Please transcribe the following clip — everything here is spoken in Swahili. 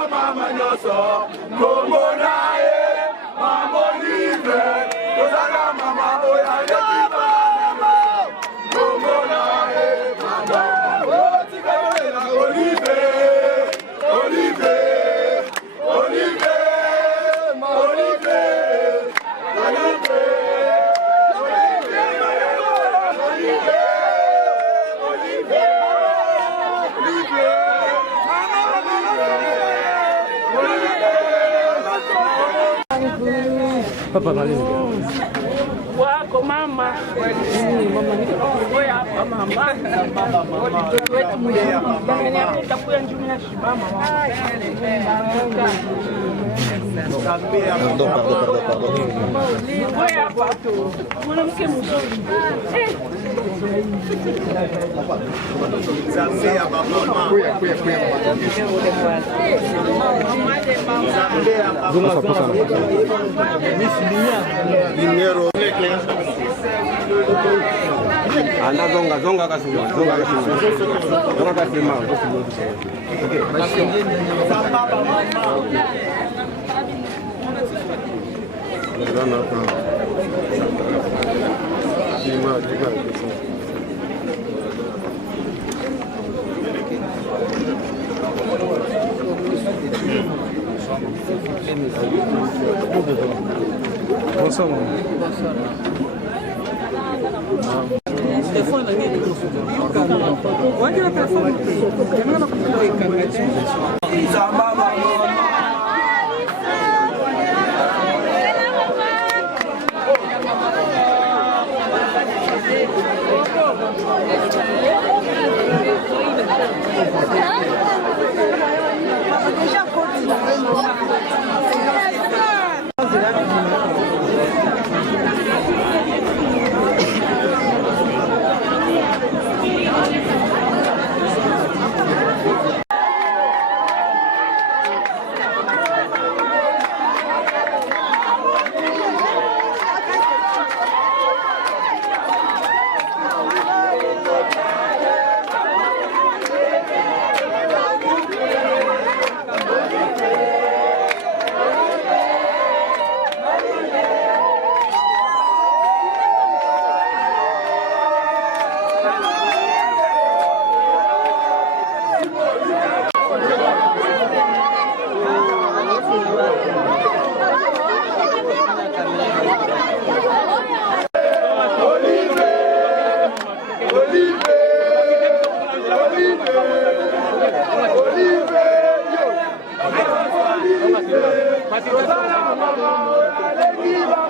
Mama nyoso, komona e, mama olive, kozala mama oya lekiba mama, komona e, mama, otika oya olive, olive, olive, olive, olive, Papa maliza. Wako mama. Mama niko hapa mama. Mtoto wetu mwenye nitakuja njumi na shimama mama. Pardon. Wewe hapa tu. Mwanamke mzuri. Zambia mama. Kuya. Dinero. Anda zonga kasima. Zonga kasima. Okay. Samba mama. Bonsoir. Olive,